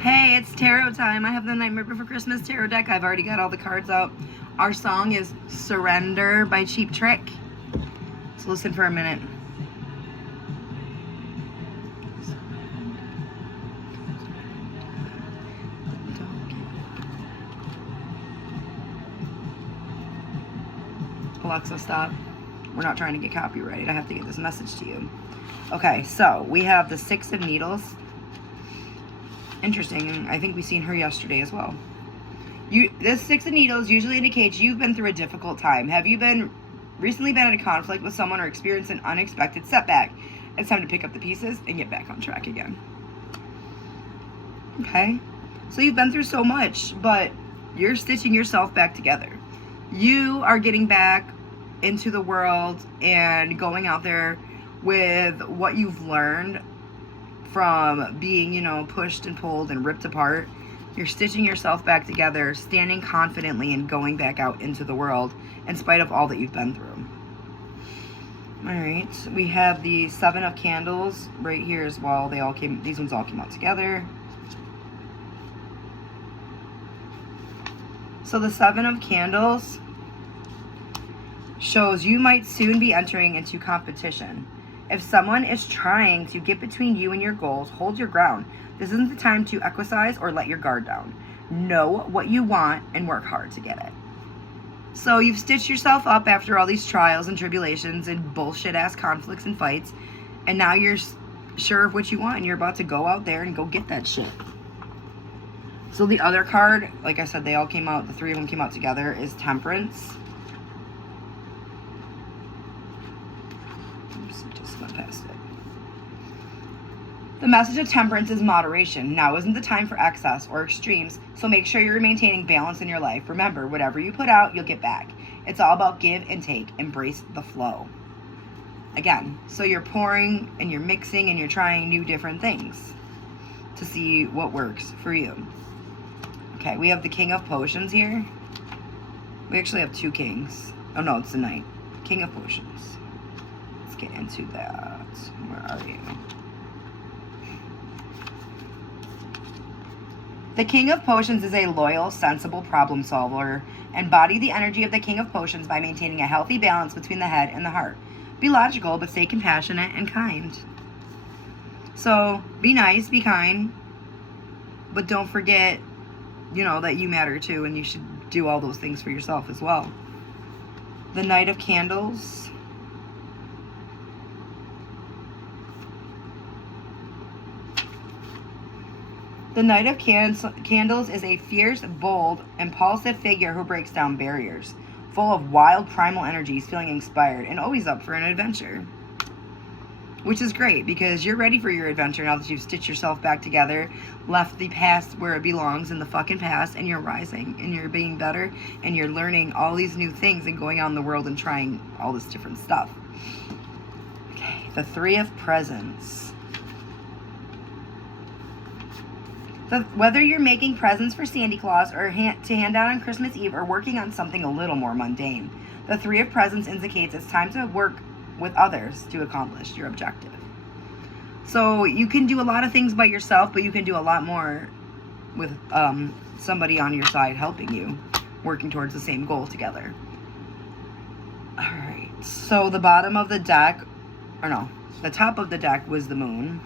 Hey, it's tarot time. I have the Nightmare Before Christmas tarot deck. I've already got all the cards out. Our song is Surrender by Cheap Trick. Let's listen for a minute. Alexa, stop. We're not trying to get copyrighted. I have to get this message to you. Okay, so we have the Six of Needles. Interesting. I think we seen her yesterday as well. This Six of Needles usually indicates you've been through a difficult time. Have you recently been in a conflict with someone or experienced an unexpected setback? It's time to pick up the pieces and get back on track again. Okay, so you've been through so much, but you're stitching yourself back together. You are getting back into the world and going out there with what you've learned from being, pushed and pulled and ripped apart. You're stitching yourself back together, standing confidently and going back out into the world in spite of all that you've been through. All right, we have the Seven of Candles right here as well. These ones all came out together. So the Seven of Candles shows you might soon be entering into competition. If someone is trying to get between you and your goals, hold your ground. This isn't the time to exercise or let your guard down. Know what you want and work hard to get it. So you've stitched yourself up after all these trials and tribulations and bullshit-ass conflicts and fights, and now you're sure of what you want and you're about to go out there and go get that shit. So the other card, like I said, they all came out, the three of them came out together, is Temperance. Just went past it. The message of Temperance is moderation. Now isn't the time for excess or extremes, so make sure you're maintaining balance in your life. Remember, whatever you put out, you'll get back. It's all about give and take. Embrace the flow. Again, so you're pouring and you're mixing and you're trying new different things to see what works for you. Okay, we have the King of Potions here. We actually have two kings. Oh no, it's the Knight. King of Potions. Let's get into that. Where are you? The King of Potions is a loyal, sensible problem solver. Embody the energy of the King of Potions by maintaining a healthy balance between the head and the heart. Be logical, but stay compassionate and kind. So, be nice, be kind, but don't forget, that you matter too, and you should do all those things for yourself as well. The Knight of Candles. The Knight of Candles is a fierce, bold, impulsive figure who breaks down barriers, full of wild, primal energies, feeling inspired, and always up for an adventure. Which is great, because you're ready for your adventure now that you've stitched yourself back together, left the past where it belongs in the fucking past, and you're rising, and you're being better, and you're learning all these new things and going out in the world and trying all this different stuff. Okay, the Three of Presents. Whether you're making presents for Santa Claus or to hand out on Christmas Eve or working on something a little more mundane, the Three of Presents indicates it's time to work with others to accomplish your objective. So you can do a lot of things by yourself, but you can do a lot more with somebody on your side helping you, working towards the same goal together. All right, so the bottom of the deck, or no, the top of the deck was the Moon.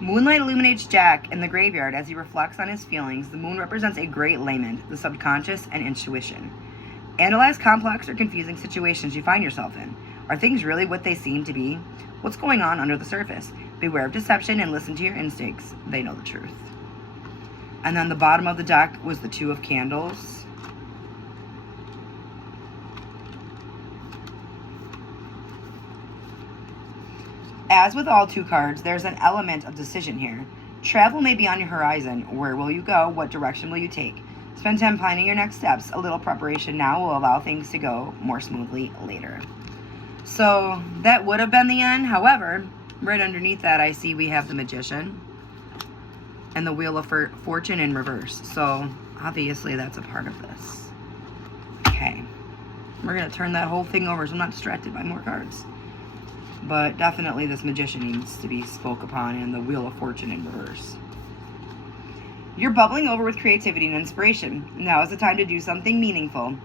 Moonlight illuminates Jack in the graveyard as he reflects on his feelings. The moon represents a great lament, the subconscious, and intuition. Analyze complex or confusing situations you find yourself in. Are things really what they seem to be? What's going on under the surface? Beware of deception and listen to your instincts. They know the truth. And then the bottom of the deck was the Two of Candles. As with all two cards, there's an element of decision here. Travel may be on your horizon. Where will you go? What direction will you take? Spend time planning your next steps. A little preparation now will allow things to go more smoothly later. So that would have been the end. However, right underneath that, I see we have the Magician and the Wheel of Fortune in reverse. So Obviously, that's a part of this. Okay. We're going to turn that whole thing over so I'm not distracted by more cards. But definitely this Magician needs to be spoke upon, and the Wheel of Fortune in reverse. You're bubbling over with creativity and inspiration. Now is the time to do something meaningful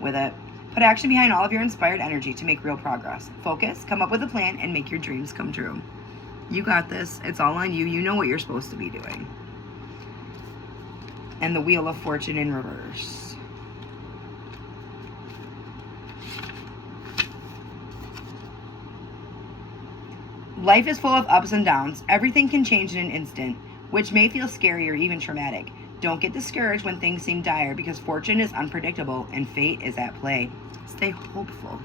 with it. Put action behind all of your inspired energy to make real progress. Focus, come up with a plan, and make your dreams come true. You got this. It's all on you. You know what you're supposed to be doing. And the Wheel of Fortune in reverse. Life is full of ups and downs. Everything can change in an instant, which may feel scary or even traumatic. Don't get discouraged when things seem dire, because fortune is unpredictable and fate is at play. Stay hopeful.